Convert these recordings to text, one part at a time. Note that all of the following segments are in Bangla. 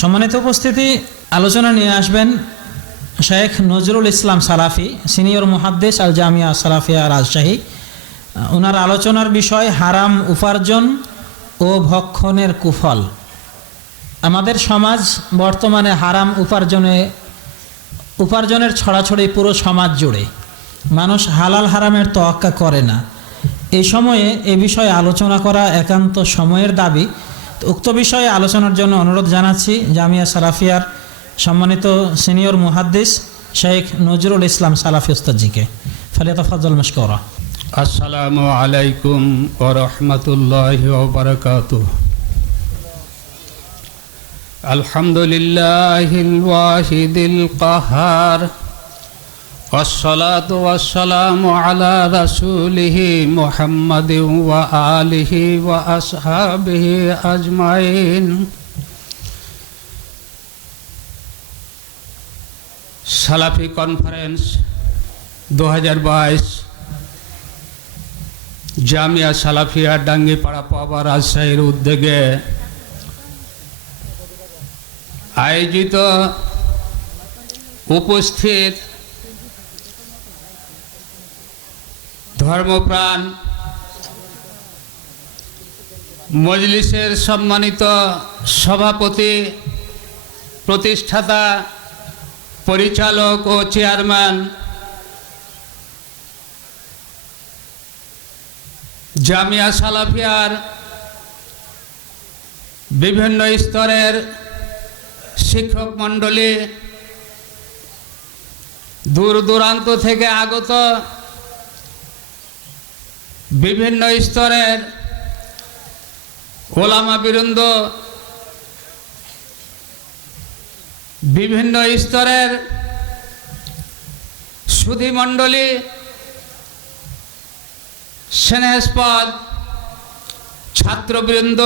সম্মানিত উপস্থিতি, আলোচনা নিয়ে আসবেন শেখ নজরুল ইসলাম সালাফি, সিনিয়র মুহাদ্দিস আল জামিয়া সালাফিয়া রাজশাহী। ওনার আলোচনার বিষয় হারাম উপার্জন ও ভক্ষণের কুফল। আমাদের সমাজ বর্তমানে হারাম উপার্জনে, উপার্জনের ছড়াছড়ি পুরো সমাজ জুড়ে। মানুষ হালাল হারামের তোয়াক্কা করে না। এই সময়ে এ বিষয়ে আলোচনা করা একান্ত সময়ের দাবি। উক্ত বিষয়ে আলোচনার জন্য অনুরোধ জানাচ্ছি জামিয়া সালাফিয়ার সম্মানিত সিনিয়র মুহাদ্দিস শেখ নজরুল ইসলাম সালাফি উস্তাদজিকে ফালিয়াতফাজল মশকরা আসসালামু আলাইকুম ওরহমতুল্লাহ ওবরকাত আলহামদুলিল্লাহ الواحد القهار والصلاة والسلام على رسوله محمد وآله وأصحابه أجمعين সালাফি কনফারেন্স দু হাজার বাইশ জামিয়া সালাফিয়া ডাঙ্গিপাড়া পাবা রাজশাহীর উদ্যোগে আয়োজিত উপস্থিত ধর্মপ্রাণ। মজলিসের সম্মানিত সভাপতি, প্রতিষ্ঠাতা, পরিচালক ও চেয়ারম্যান, জামিয়া সালাফিয়ার বিভিন্ন স্তরের শিক্ষক মণ্ডলী দূর দূরান্ত থেকে আগত বিভিন্ন স্তরের ওলামা বৃন্দ বিভিন্ন স্তরের সুধীমণ্ডলী স্নেহস্পদ ছাত্রবৃন্দ,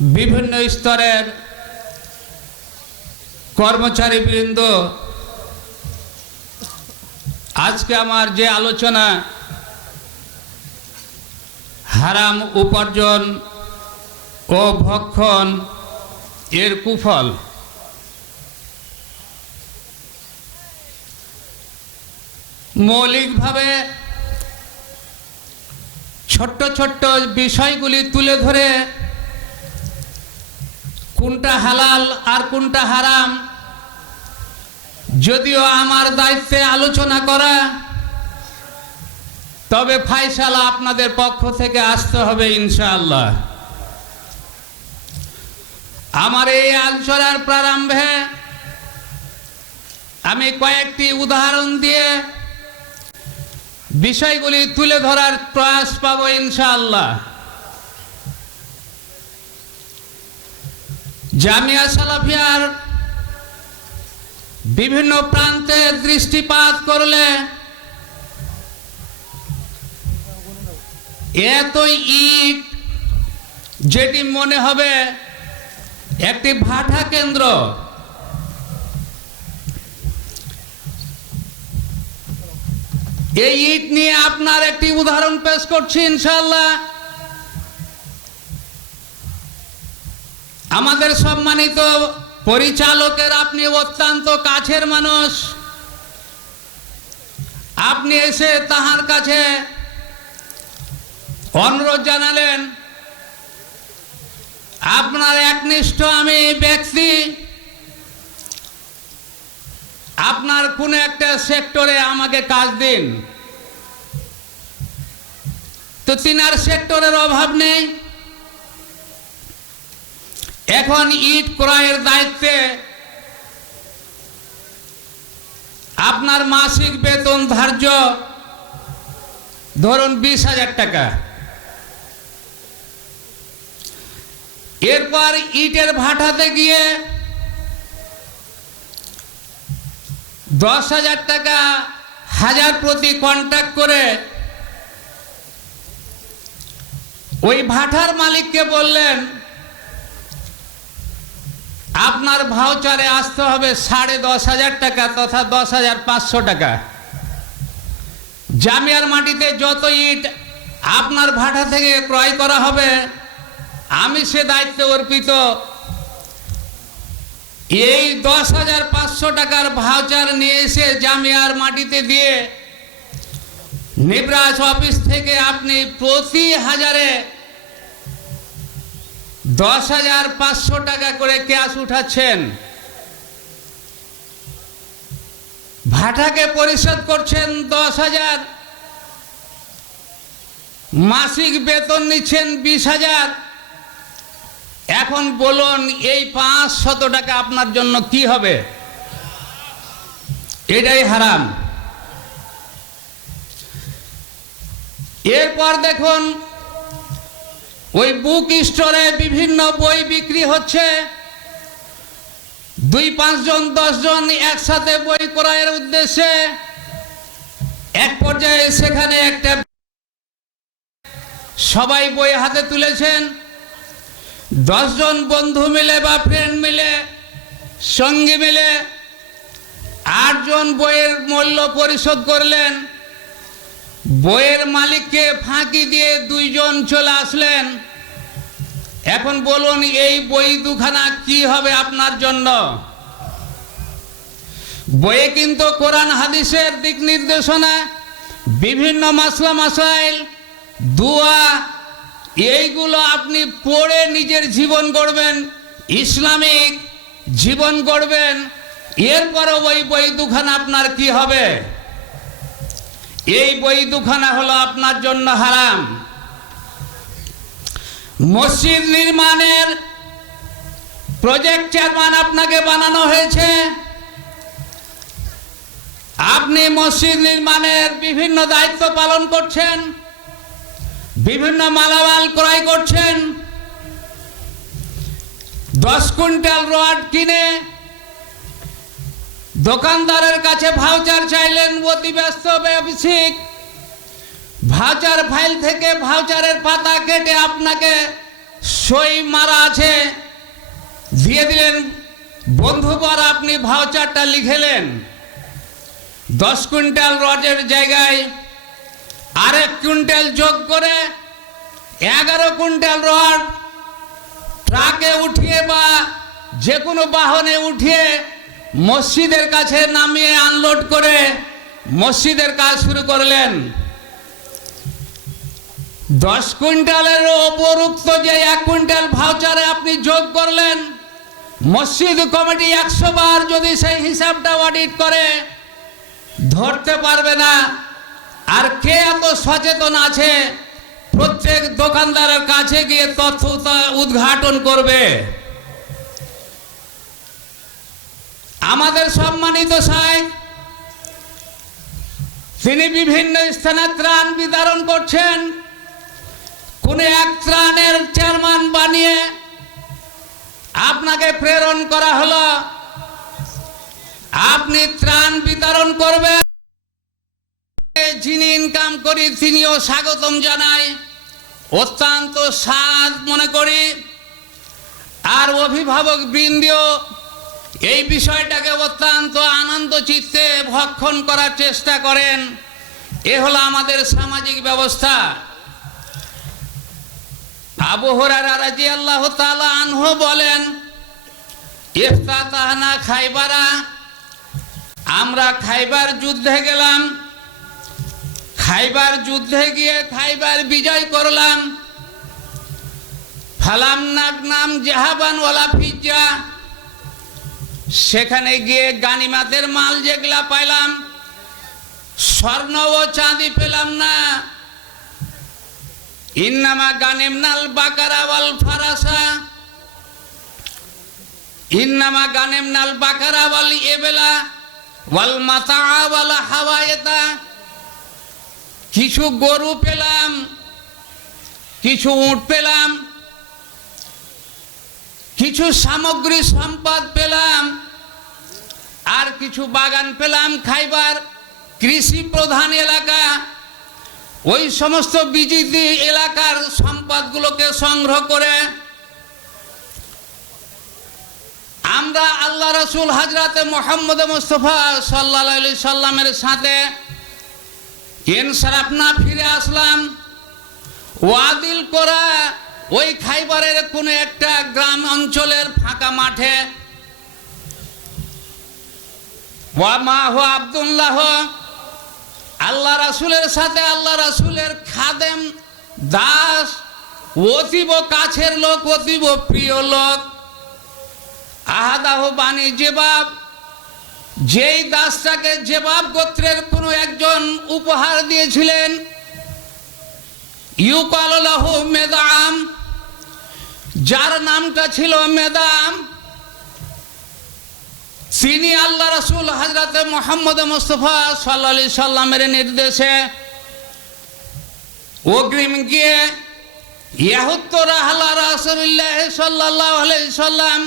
বিভিন্ন স্তরের কর্মচারীবৃন্দ। আজকে আমার যে আলোচনা হারাম উপার্জন ও ভক্ষণ এর কুফল। মৌলিকভাবে ছোট্ট ছোট্ট বিষয়গুলি তুলে ধরে কোনটা হালাল আর কোনটা হারাম, যদিও আমার দায়িত্বে আলোচনা করা তবে ফাইসালা আপনাদের পক্ষ থেকে আসতে হবে ইনশাআল্লাহ। আমার এই আলোচনার প্রারম্ভে আমি কয়েকটি উদাহরণ দিয়ে বিষয়গুলি তুলে ধরার প্রয়াস পাব ইনশাআল্লাহ। জামিয়া সালাফিয়ার বিভিন্ন প্রান্তে দৃষ্টিপাত করলে এতই ইট, যেটি মনে হবে একটি ভাটা কেন্দ্র। এই ইট নিয়ে আপনার একটি উদাহরণ পেশ করছি ইনশাল্লাহ আমাদের সম্মানিত পরিচালকের আপনি অত্যন্ত কাছের মানুষ। আপনি এসে তাহার কাছে অনুরোধ জানালেন, আপনার একনিষ্ঠ আমি ব্যক্তি। আপনার কোন একটা সেক্টরে আমাকে কাজ দিন। তো তিনার সেক্টরের অভাব নেই। এখন ইট ক্রয়ের দায়িত্বে আপনার মাসিক বেতন ধার্য ধরুন বিশ হাজার টাকা। এরপর ইটের ভাটাতে গিয়ে দশ হাজার টাকা হাজার প্রতি কন্ট্যাক্ট করে ওই ভাটার মালিককে বললেন, আপনার ভাউচারে আসতে হবে সাড়ে দশ হাজার টাকা তথা দশ হাজার পাঁচশো টাকা। জামিয়ার মাটিতে যত ইট আপনার ভাটা থেকে ক্রয় করা হবে আমি সে দায়িত্ব অর্পিত। এই দশ হাজার পাঁচশো টাকার ভাউচার নিয়ে এসে জামিয়ার মাটিতে দিয়ে নিবরাজ অফিস থেকে আপনি প্রতি হাজারে দশ হাজার পাঁচশো টাকা করে ক্যাশ উঠাচ্ছেন। ভাটাকে পরিশোধ করছেন দশ হাজার। মাসিক বেতন নিচ্ছেন বিশ হাজার। এখন বলুন, এই পাঁচ শত টাকা আপনার জন্য কি হবে? এটাই হারাম। এরপর দেখুন, ওই বুক স্টোরে বিভিন্ন বই বিক্রি হচ্ছে। দুই পাঁচজন, দশজন একসাথে বই ক্রয়ের উদ্দেশ্যে এক পর্যায়ে সেখানে একটা সবাই বই হাতে তুলেছেন। দশজন বন্ধু মিলে বা ফ্রেন্ড মিলে, সঙ্গী মিলে আটজন বইয়ের মূল্য পরিশোধ করলেন। বইয়ের মালিককে ফাঁকি দিয়ে দুইজন চলে আসলেন। এখন বলুন, এই বই দুখানা কি হবে আপনার জন্য? বইয়ে কিন্তু কোরআন হাদিসের দিক নির্দেশনা, বিভিন্ন মাসলা, মাসাইল, দোয়া এইগুলো আপনি পড়ে নিজের জীবন গড়বেন, ইসলামিক জীবন গড়বেন, এরপরও ওই বই দুখানা আপনার কি হবে? এই বই দুখানা হলো আপনার জন্য হারাম। মসজিদ নির্মাণের প্রজেক্ট চেয়ারম্যান আপনাকে বানানো হয়েছে। আপনি মসজিদ নির্মাণের বিভিন্ন দায়িত্ব পালন করছেন। বিভিন্ন মালামাল ক্রয় করছেন। দশ কুইন্টাল রড কিনে দোকানদারের কাছে ভাউচার চাইলেন অতি ব্যস্ত ব্যবসায়িক। ভাউচার ফাইল থেকে ভাউচারের পাতা কেটে আপনাকে সই মারা আছে। দিয়ে দিলেন বন্ধুবর আপনি ভাউচারটা লিখেলেন দশ কুইন্টাল রডের জায়গায় আরেক কুইন্টাল যোগ করে এগারো কুইন্টাল রড ট্রাকে উঠিয়ে বা যে কোনো বাহনে উঠিয়ে মসজিদের কাছে নামিয়ে আনলোড করে মসজিদের কাজ শুরু করলেন। দশ কুইন্টালের উপরুক্ত যে এক কুইন্টাল ভাউচারে আপনি যোগ করলেন, মসজিদ কমিটি একশো বার যদি সেই হিসাবটা অডিট করে, ধরতে পারবে না। আর কে এত সচেতন আছে? প্রত্যেক দোকানদারের কাছে গিয়ে তথ্য উদ্ঘাটন করবে। আমাদের সম্মানিত সাহেব তিনি বিভিন্ন স্থানে ত্রাণ বিতরণ করছেন। কোন এক ত্রাণের চেয়ারম্যান বানিয়ে আপনাকে প্রেরণ করা হলো। আপনি ত্রাণ বিতরণ করবেন। যিনি ইনকাম করি, তিনিও স্বাগতম জানাই অত্যন্ত স্বাদ মনে করি। আর অভিভাবক বৃন্দিও এই বিষয়টাকে অত্যন্ত আনন্দ চিত্তে ভক্ষণ করার চেষ্টা করেন। এ হলো আমাদের সামাজিক ব্যবস্থা। আবু হুরায়রা রাদিয়াল্লাহু তাআলা আনহু বলেন, ইফতাতাহনা খাইবারা। আমরা খাইবার যুদ্ধে গেলাম। খাইবার যুদ্ধে গিয়ে খাইবার বিজয় করলাম। ফালাম নাক নাম জাহাবান ফিজ্জা। সেখানে গিয়ে গানিমাতের মাল যেগুলা পাইলাম, স্বর্ণ ও চাঁদি পেলাম না। ইন্নামা গানেম নাল বাকারা ওয়াল ফারাসা। ইন্নামা গানেম নাল বাকারা ওয়াল এবেলা ওয়াল মাতা ওয়াল হাওয়ায়েতা। কিছু গরু পেলাম, কিছু উট পেলাম, কিছু সামগ্রী সম্পদ পেলাম, আর কিছু বাগান পেলাম খাইবার। কৃষি প্রধান এলাকা, ওই সমস্ত বিজিতি এলাকার সম্পদগুলোকে সংগ্রহ করে আমরা আল্লাহ রসুল হাজরাতে মোহাম্মদ মুস্তফা সাল্লা সাল্লামের সাথে ইনসারাফ না ফিরে আসলাম। ওয়াদিল করা ওই খাইবারের কোনো একটা গ্রাম অঞ্চলের ফাঁকা মাঠে। ওয়া মা আব্দুল্লাহ, আল্লাহ রাসুলের সাথে আল্লাহ রাসুলের খাদেম দাস, অতীব কাছের লোক, অতীব প্রিয় লোক। আহাদাহ বাণী জেবাব যেই দাসটাকে জেবাব গোত্রের কোনো একজন উপহার দিয়েছিলেন ইউকালাহ মেদাম, যার নামটা ছিল মেদাম, তিনি আল্লাহ রসুল হজরত মোহাম্মদ মুস্তফা সাল্লা সাল্লামের নির্দেশে অগ্রিম গিয়ে ইয়াহুত্তর আহলা রাসুল্লাহ সাল্লাহ সাল্লাম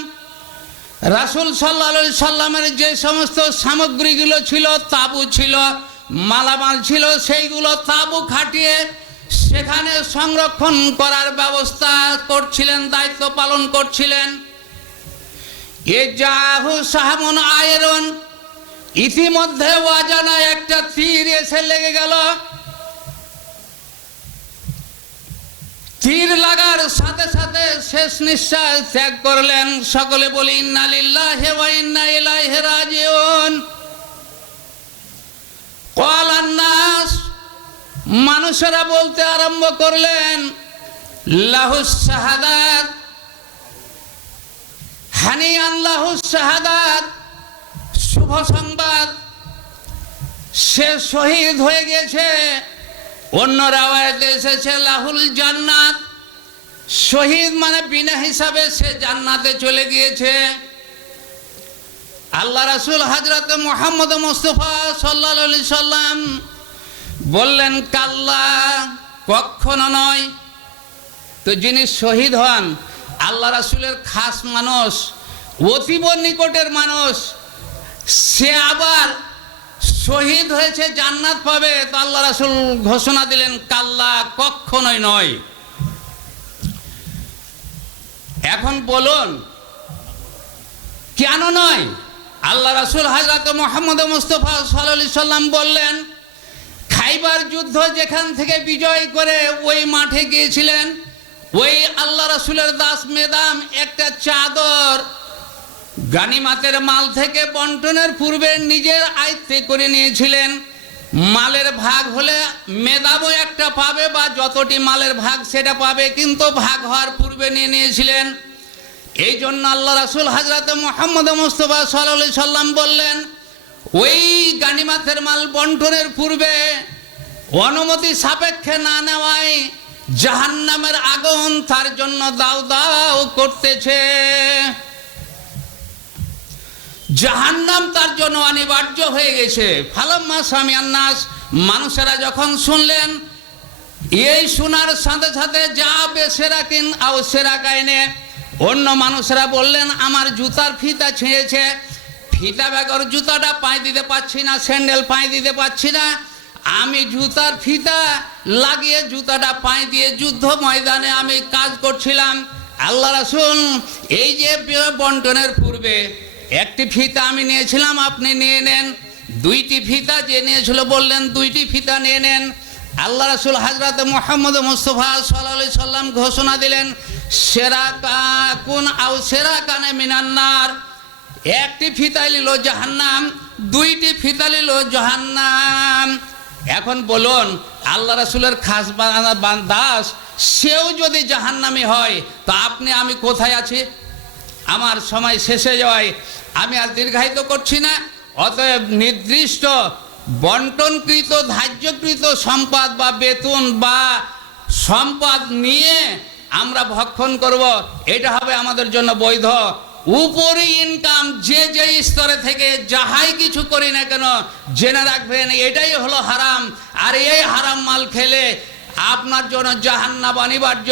রাসুল সাল্লা সাল্লামের যে সমস্ত সামগ্রীগুলো ছিল, তাবু ছিল, মালামাল ছিল, সেইগুলো তাবু খাটিয়ে সেখানে সংরক্ষণ করার ব্যবস্থা করছিলেন, দায়িত্ব পালন করছিলেন। আয়রন, ইতিমধ্যে অজানা একটা তীর এসে লেগে গেল। তীর লাগার সাথে সাথে শেষ নিঃশ্বাস ত্যাগ করলেন। সকলে বলি, ইন্না লিল্লাহি ওয়া ইন্না ইলাইহি রাজিউন। ক্বাল নাস মানুষেরা বলতে আরম্ভ করলেন, লাহুস শাহাদাত। হানি আল্লাহু শাহাদাত। শুভ সংবাদ। সে শহীদ হয়ে গেছে অন্য রাওয়ায়তে এসেছে লাহুল জান্নাত। শহীদ মানে বিনা হিসাবে সে জান্নাতে চলে গিয়েছে। আল্লাহ রাসুল হযরত মোহাম্মদ মুস্তাফা আলাইহি সাল্লাম বললেন, কাল্লা, কখনো নয়। তো যিনি শহীদ হন, আল্লাহ রাসুলের খাস মানুষ, অতীব নিকটের মানুষ, সে আবার শহীদ হয়েছে, জান্নাত পাবে। তো আল্লাহ রাসুল ঘোষণা দিলেন, কাল্লা কখনোই নয়। এখন বলুন, কেন নয়? আল্লাহ রাসুল হযরত মোহাম্মদ মুস্তাফা আলাইহি সাল্লাম বললেন, খাইবার যুদ্ধ যেখান থেকে বিজয় করে ওই মাঠে গিয়েছিলেন, ওই আল্লাহ রাসুলের দাস মেদাম একটা চাদর গানিমাতের মাল থেকে বন্টনের পূর্বে নিজের আয়ত্তে করে নিয়েছিলেন। মালের ভাগ হলে মেদাবও একটা পাবে বা যতটি মালের ভাগ সেটা পাবে, কিন্তু ভাগ হওয়ার পূর্বে নিয়ে নিয়েছিলেন। এই জন্য আল্লাহ রাসুল হাজরাতে মোহাম্মদ মুস্তাফা আলাইহি সাল্লাম বললেন, ওই গানিমাতের মাল বন্টনের পূর্বে অনুমতি সাপেক্ষে না নেওয়ায় জাহান্নামের আগুন তার জন্য দাও দাও করতেছে। জাহান্নাম তার জন্য অনিবার্য হয়ে গেছে। ফালাম্মা স্বামী আন্নাস, মানুষেরা যখন শুনলেন, এই শোনার সাথে সাথে যা বেসেরা কিন আও সেরা কাইনে অন্য মানুষেরা বললেন, আমার জুতার ফিতা ছিঁড়েছে। ফিতা বেগর জুতাটা পায়ে দিতে পারছি না, স্যান্ডেল পায়ে দিতে পারছি না। আমি জুতার ফিতা লাগিয়ে জুতাটা পায়ে দিয়ে যুদ্ধ ময়দানে আমি কাজ করছিলাম। আল্লাহ রাসূল, এই যে বন্টনের পূর্বে একটি ফিতা আমি নিয়েছিলাম, আপনি নিয়ে নেন। দুইটি ফিতা যে নিয়েছিল বললেন, দুইটি ফিতা নিয়ে নেন। আল্লাহ রাসুল হযরত মোহাম্মদ মুস্তাফা আলাইহি সাল্লাম ঘোষণা দিলেন সেরা কা- কুন আও সেরা কানে মিনান্নার একটি ফিতা লিল জাহান্নাম, দুইটি ফিতা লিল জাহান্নাম। এখন বলুন, আল্লাহ রাসুলের খাস দাস সেও যদি জাহান্নামী হয়, তা আপনি, আমি কোথায় আছি? আমার সময় শেষে যাওয়ায় আমি আর দীর্ঘায়িত করছি না। অতএব নির্দিষ্ট বন্টনকৃত, ধার্যকৃত সম্পদ বা বেতন বা সম্পদ নিয়ে আমরা ভক্ষণ করব। এটা হবে আমাদের জন্য বৈধ। উপরে ইনকাম যে যে স্তরে থেকে যাহাই কিছু করি না কেন, জেনে রাখবেন, এটাই হলো হারাম। আর এই হারাম মাল খেলে আপনার জন্য জাহান্নাম অনিবার্য।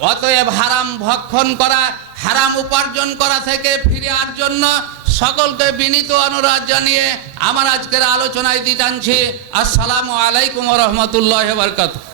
অতএব হারাম ভক্ষণ করা হারাম উপার্জন করা থেকে ফিরে আর জন্য সকলকে বিনীত অনুরোধ জানিয়ে আমার আজকের আলোচনায় দিতে আনছি আসসালামু আলাইকুম রহমতুল্লাহ বরকত